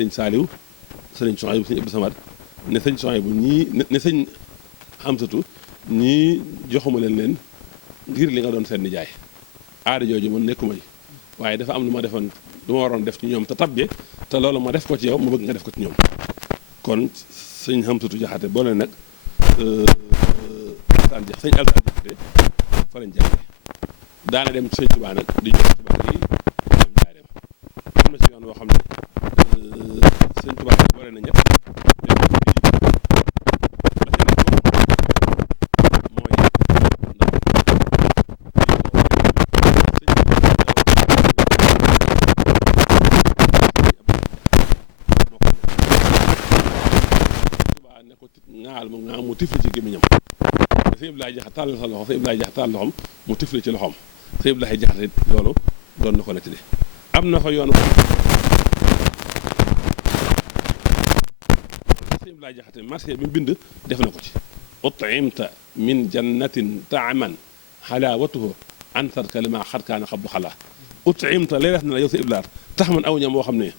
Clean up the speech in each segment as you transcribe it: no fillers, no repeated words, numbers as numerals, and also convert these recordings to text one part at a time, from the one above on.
sëñ Saaliw sëñ Sohaybu sëñ Abdou Samad ne sëñ Sohaybu ñii ne sëñ Hamsatu ñii joxuma leen ngir li nga doon seen nijaay aada jooju man nekkuma ji waaye dafa am lu ma defoon lu ma waroon def ci ñoom te tabje te loolu ma def ko ci yow ma bëgg nga def ko ci ñoom kon sëñ Hamsatu Jaxate boole nag sëñ Alsaan Jaxate fa lañ jàngee daana dem sëñ Tuubaa nag di jox Tuubaa yi ñoom jaareem am na ci yoon woo xam ne sëñ Tuubaa boole na ñëpp mu tifli ci gémmiñam sëñ Ibrahima Jaxate tàllal sa loxo sëñ Ibrahima Jaxate tàllal loxom mu tifli ci loxoom sëñ Ibrahima Jaxate loolu doon na ko nettali am na fa yoon sëñ Ibrahima Jaxate marché bi mu bind def na ko ci utimta min jannatin taaman xalaawatuhu ansar kalima xat kaana xablu xalaa utimta lay def na la yow sëñ Ibrahima tax man aw ñam woo xam ne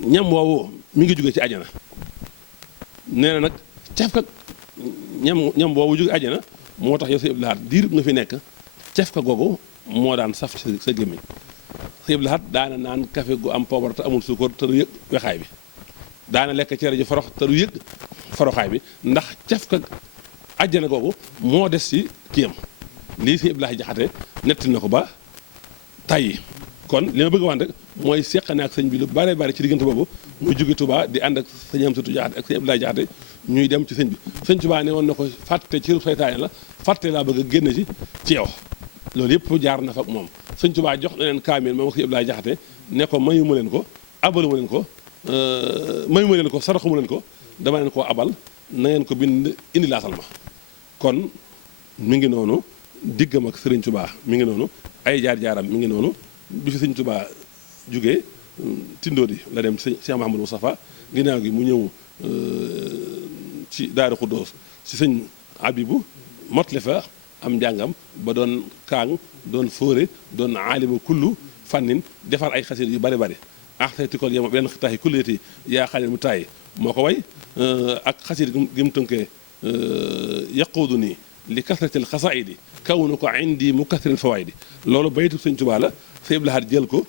ñam woowu mi ngi jóge ci ajana nee na nag cafka ñam boobu jóge àjjana moo tax yow sëñ Abdou Lahad diir nga fi nekk cafka googu moo daan saf sa gémmiñ sëñ Abdou Lahad daana naan café gu am poobar te amul suukar te du yëg wexaay bi daana lekk cere ji forox te du yëg foroxaay bi ndax cafka àjjana googu moo des ci kiyam lii sëñ Abdou Lahad Jaxate netti na ko ba tàyyi kon li ma bëgg a wax rek mooy seqane ak sëñ bi lu bare bare ci diggante boobu muy jóge Touba di ànd ak sëñ Hamsatu Jaxate ak sëñ Abdou Lahad Jaxate ñuy dem ci sëñ bi sëñ Touba ne woon na ko fàtte ci seytaane la fàtte laa bëgg a génn ci yow loolu yëpp jaar na fa ak moom sëñ Touba jox na leen kaamil moom ak sëñ Abdou Lahad Jaxate ne ko mayu ma leen ko abalu ma leen ko mayu ma leen ko saraxu ma leen ko dama leen koo abal na ngeen ko bind indi laasal ma kon mi ngi noonu diggam ak sëriñ Touba mi ngi noonu ay jaar-jaaram mi ngi noonu bi fi sëñ Touba jógee Tindóodi la dem sëñ Cheikh Mahamadou Moustapha ginnaaw gi mu ñëw ci Daaru Xuddoos ci sëñ Abibu motle fa am njàngam ba doon kaang doon fóore doon aalima kullu fànnin defar ay xasida yu bari bari axtaytikol yema benn xitaayi kulleeti yaa xaalil mu tàyyi moo ko way ak xasida gi mu tënkee yaquudu nii li kasratil xasaayidi kawnu ko indi mu kasril fawaayidi loolu baytu sëñ Tuubaa la sëñ Abdou Lahad jël ko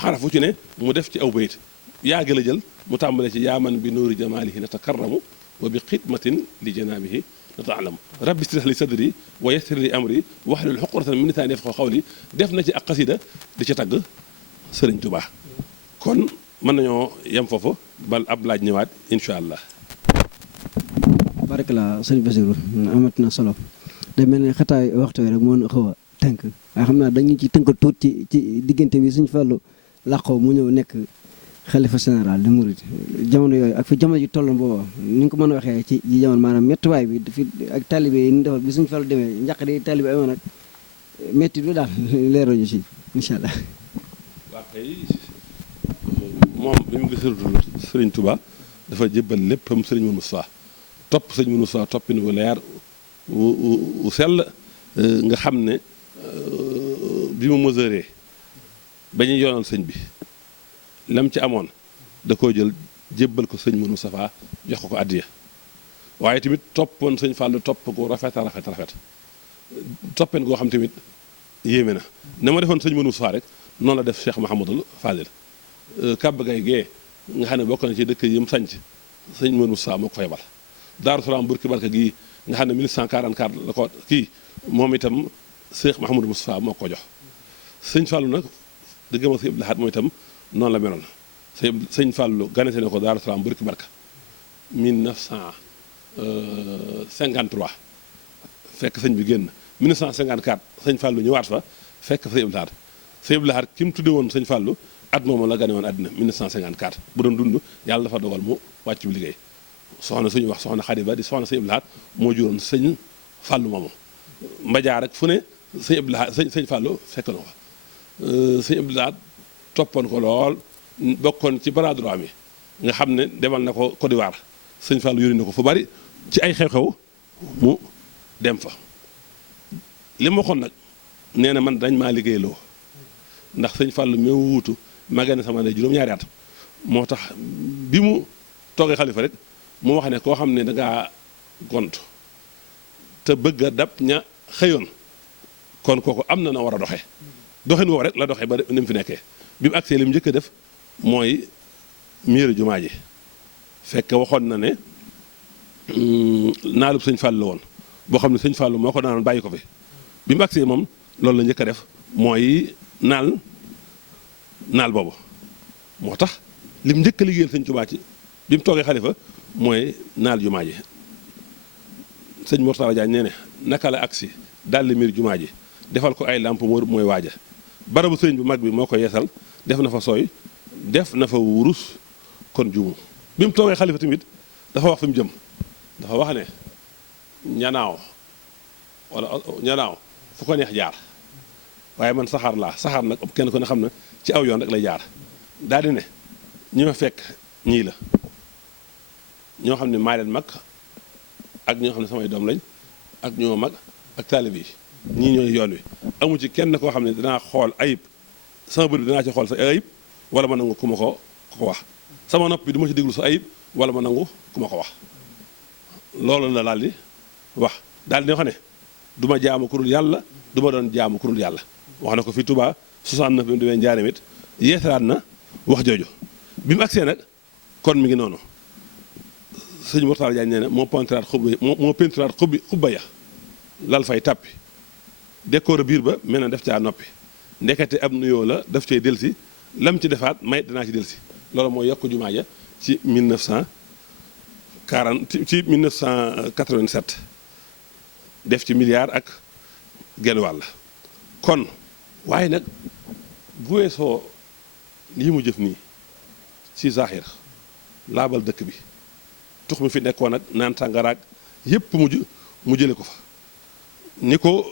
xarafu ci ne mu def ci aw bayit yaa gën a jël mu tàmbale ci yaaman bi nuuri jamaalihi natakarramu wa bi xidmatin li janaabihi nataalamu rabbi ishrah li sadri wa yassir li amri wahlul uqdatan min lisaani yafqahu qawli def na ci ak xasida di ci tagg sëriñ Tuubaa kon mën nañoo yem foofu bal ab laaj ñëwaat incha allah. barakallah sëriñ Bassirou amat na solo day mel ne xataay waxtu rek moo xaw a tënk waaye xam naa dañu ci tënk tuut ci diggante bi suñu Fallu làqoo mu ñëw nekk xalifa général de Mouride jamono yooyu ak fi jamono ji tolloon booba ni nga ko mën a waxee ci jamono maanaam méttiwaay bi fi ak talibé yi ñu defal bi suñu Fallu demee njaq di talibé amoon nag métti lu daal leeroo ñu si incha allah. waaw kay moom bi mu gis sëriñ Touba dafa jébbal léppam sëriñ Moussa topp sëriñ Moussa toppin wu leer wu sell nga xam ne bi mu mesuré ba ñu yoonal sëñ bi lam ci amoon da koo jël jébbal ko sëñ Moustapha jox ko addiya waaye tamit toppoon sëñ Fallou topp ko rafet toppeen goo xam tamit yéeme na ma defoon sëñ Moustapha rek noonu la def Cheikh Mahamadul Fadil Kàbb Gay gee nga xam ne bokk na ci dëkk yi mu sanc sëñ Moustapha moo ko fay bal Daaru Salaam Burki Barka gii nga xam ne 1144 la ko kii moom itam Cheikh Mahamadou Moustapha moo ko jox sëñ Fallou nag diggam ak sëñ Abdou Lahad mooy itam noonu la meloon sëñ Fallou ganese ne ko Daaru Salaam Burki Barka 1953 fekk sëñ bi génn 1954 sëñ Fallou ñëwaat fa fekk fa sëñ Abdou Lahad sëñ Abdou Lahad ki mu tudde woon sëñ Fallou at moomu la gane woon àddina 1954 bu doon dund yàlla dafa dogal mu wàcc bi liggéey soxna suñu wax soxna Xadiba di soxna sëñ Abdou Lahad moo juróon sëñ Fallou moomu mbajaar rek fu ne sëñ Abdou Lahad sëñ Fallou fekk na ko sëñ Abdou Lahad toppoon ko lool bokkoon ci bras droit mi nga xam ne demal na ko Côte d'Ivoire sëñ Fallou yónni na ko fu bari ci ay xew-xew mu dem fa li ma waxoon nag nee na man dañ maa liggéeyloo ndax sëñ Fallou mi wuutu magee na sama ne juróom-ñaari at moo tax bi mu toogee xalifa rek mu wax ne koo xam ne dangaa gont te bëgg a dab ña xëyoon kon kooku am na war a doxe doxin woowu rek la doxee ba ni mu fi nekkee bi mu agsee li mu njëkk a def mooy miiru jumaa ji fekk waxoon na ne naalub sëñ Fall la woon boo xam ne sëñ Fall moo ko naanoon bàyyi ko fi bi mu agsee moom loolu la njëkk a def mooy naal boobu moo tax li mu njëkk a liggéeyal sëñ Tuubaa ci bi mu toogee xalifa mooy naal jumaa ji sëñ Mourtala Diagne nee ne naka la agsi daldi miir jumaa ji defal ko ay làmp mooy waaja barabu sëñ bu mag bi moo ko yeesal def na fa sooy def na fa wurus kon juumu bi mu toogee xalifa tamit dafa wax fi mu jëm dafa wax ne ñanaaw fu ko neex jaar waaye man saxaar laa saxaar nag kenn ko ne xam na ci aw yoon rek lay jaar daal di ne ñi ma fekk ñii la ñoo xam ne maa leen mag ak ñoo xam ne samay doom lañ ak ñoo mag ak taalib yi ñii ñooy yoon wi amu ci kenn koo xam ne dinaa xool ayib sama bët bi dinaa ci xool sa ayib wala ma nangu ku ma ko wax sama nopp bi du ma ci déglu sa ayib wala ma nangu ku ma ko wax loolu la daal di wax daal di wax ne du ma jaamu ku dul yàlla du ma doon jaamu ku dul yàlla wax na ko fi Touba 69 bi mu demee Njaaréem it yeesalaat na wax jooju bi mu agsee nag kon mi ngi noonu sëñ Mourtala Diagne nee na moo pentiraat xubba ya lal fay tàppi décor biir ba mel na def caa noppi ndekete ab nuyoo la daf cay delsi lam ci defaat may danaa ci delsi loolu mooy yokk jumaa ja ci 1987 def ci milliard ak genn wàll kon waaye nag bu weesoo lii mu jëf nii ci zahir laabal dëkk bi tux mi fi nekkoon ak naan sàngaraag yépp mu jële ko fa ni ko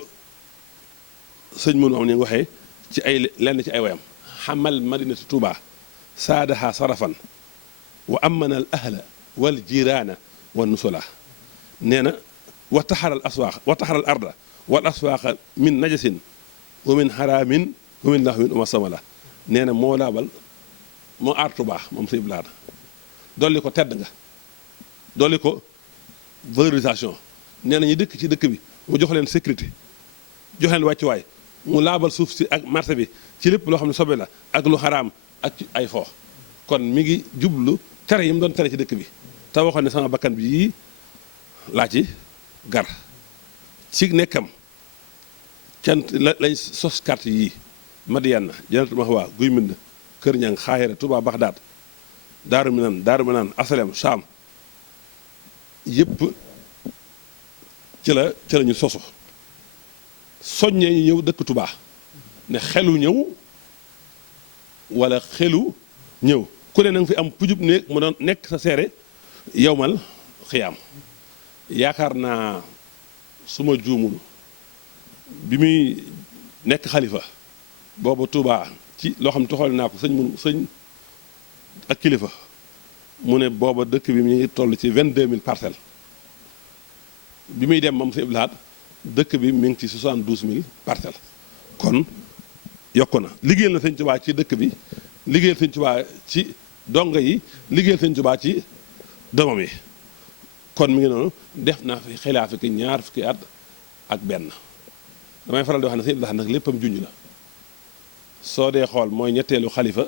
sëñ mënu am ni nga waxee ci ay lenn ci ay wayam xamal madinatu Tuuba saadaha sarafan wa amana al ahla wal jiraana wa nusula nee na wa taxaral arda wal aswaaqa min najasin wa min haraamin wa min lahwin uma samala nee na moo laabal moo aar Tuuba moom sëñ Blaat dolli ko tedd nga dolli ko valorisation nee na ñu dëkk ci dëkk bi mu jox leen sécurité jox leen wàccuwaay mu laabal suuf si ak marché bi ci lépp loo xam ne sobe la ak lu xaraam ak ci ay foox kon mi ngi jublu tere yi mu doon tere ci dëkk bi te waxoon ne sama bakkan bi yii laa ci gar ci nekkam cant lañ sos carte yii Madiana Jannatul Mahwa Guy Mbind Kër Ñang Xaayira Touba Baxdaad Daaru Minaan Asalem Saam yëpp ci la ñu sosu soññee ñu ñëw dëkk Touba ne xelu ñëw wala xelu ñëw ku ne na nga fi am pujub néeg mu doon nekk sa seere yowmal xiyaam yaakaar naa suma juumul bi muy nekk xalifa boobu Touba ci loo xam ne toxal naa ko sëñ ak kilifa mu ne booba dëkk bi mi ngi toll ci 22000 parcelles bi muy dem moom si Iblaat dëkk bi mi ngi ci 72000 parcelles kon yokku na liggéeyal na sëñ Touba ci dëkk bi liggéeyal sëñ Touba ci donga yi liggéeyal sëñ Touba ci doomam yi kon mi ngi noonu def naa fi xilaafa ki ñaar fukki at ak benn damay faral di wax ne sëñ Iblaat nag léppam junj la soo dee xool mooy ñetteelu xalifa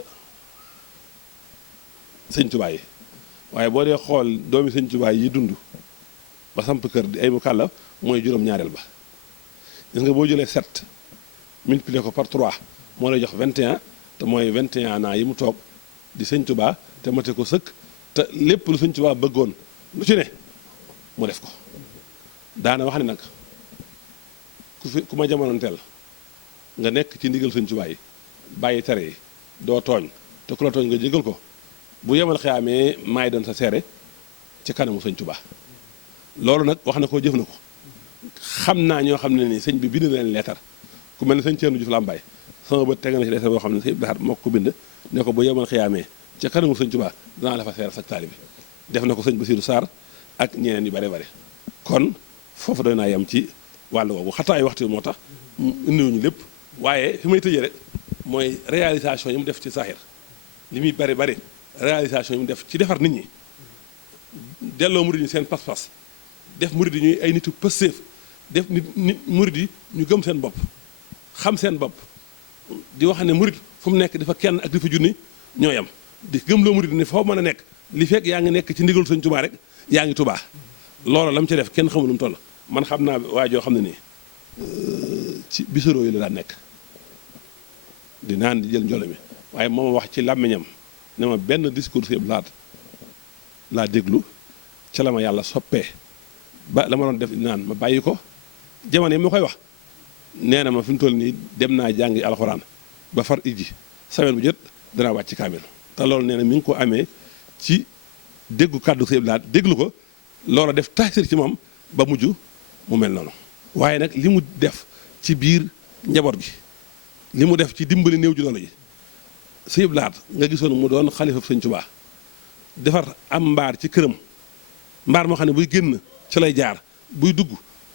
sëñ Touba yi waaye boo dee xool doomi sëñ Touba yi dund ba samp kër di ay mu kàlla mooy juróom-ñaareel ba gis nga boo jëlee 7 multiplier ko par 3 moo lay jox 21 te mooy 21 ans yi mu toog di sëñ Touba te mate ko sëkk te lépp lu sëñ Touba bëggoon lu ci ne mu def ko daana wax ne nag ku ma jamonoonteel nga nekk ci ndigal sëñ Touba yi bàyyi tere yi doo tooñ te ku la tooñ nga jégal ko bu yemal xiyaamee maay doon sa seere ci kanamu sëñ Touba loolu nag wax na ko jëf na ko xam naa ñoo xam ne ni sëñ bi bind na leen leetar ku mel ne sëñ Thierno Diouf Lambaye sama bët teg na ci leetar boo xam ne sëñ Blaat moo ko bind ne ko bu yemal xiyaamee ci kanamu sëñ Touba danaa la fa seere sa taalibe def na ko sëñ Bassirou Sarr ak ñeneen yu bare bare kon foofu doy naa yem ci wàllu boobu xataay waxtu moo tax indiwuñu lépp waaye fi may tëjee rek mooy réalisation yi mu def ci saaxir li muy bari bari réalisation yi mu def ci defar nit ñi delloo murid yi seen pas-pas def murid yi ñuy ay nitu pësséef def nit murid yi ñu gëm seen bopp xam seen bopp di wax ne murid fu mu nekk dafa kenn ak di fa junni ñoo yam di gëmloo murid ne foo mën a nekk li fekk yaa ngi nekk ci ndigal Sëñ Tuubaa rek yaa ngi Tuubaa loolu la mu ci def kenn xamul nu mu toll man xam naa waa joo xam ne nii ci bisoroo yi la daan nekk di naan di jël njolo mi waaye moom wax ci làmmiñam ne ma benn discours si laa déglu ca la ma yàlla soppee ba la ma doon def naan ma bàyyi ko jamono yi ma koy wax nee na ma fi mu toll nii dem naa jàngi alxuraan ba far iji semaine bu jot danaa wàcc kaamil te loolu nee na mi ngi ko amee ci déggu kàddu si déglu ko loola def taasir ci moom ba mujj mu mel noonu waaye nag li mu def ci biir njaboot gi li mu def ci dimbali néew ji doole ji Sëñ Abdou Lahad nga gisoon mu doon xalifa Sëñ Tuubaa defar am mbaar ci këram mbaar moo xam ne buy génn ci lay jaar buy dugg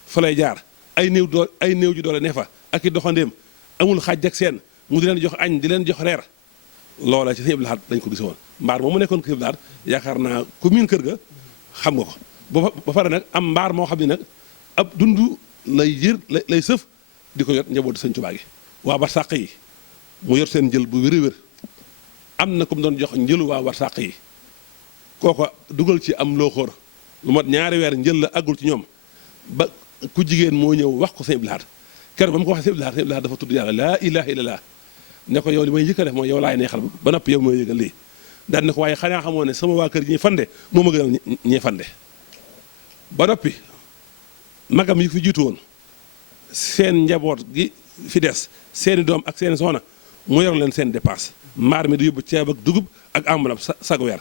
fa lay jaar ay néew ji doole ne fa ak i doxandéem amul xaaj ak seen mu di leen jox añ di leen jox reer loola ci Sëñ Abdou Lahad dañ ko gisoon mbaar moom mu nekkoon Sëñ Abdou Lahad yaakaar naa commune kër ga xam nga ko ba pare nag am mbaar moo xam ne nag ab dund lay sëf di ko yot njabootu Sëñ Tuubaa gi waa barsàq yi mu yor seen njël bu wér-wér am na ku mu doon jox njëlu waa barsàq yi kooko dugal ci am looxóor lu mat ñaari weer njël la àggul ci ñoom ba ku jigéen moo ñëw wax ko Sëñ Abdou Lahad keroog ba mu ko waxee Sëñ Abdou Lahad dafa tudd yàlla laa ilaha illallah ne ko yow li may njëkk a def mooy yow laay neexal ba noppi yow mooy yëgal lii daan ne ko waaye xanaa xamoo ne sama waa kër ñi fande moo ma gënal ñi fande ba noppi magam yi fi jiitu woon seen njaboot gi fi des seeni doom ak seeni soxna mu yor leen seen dépense mbaar mi di yóbbu ceeb ak dugub ak ambalab sagu weer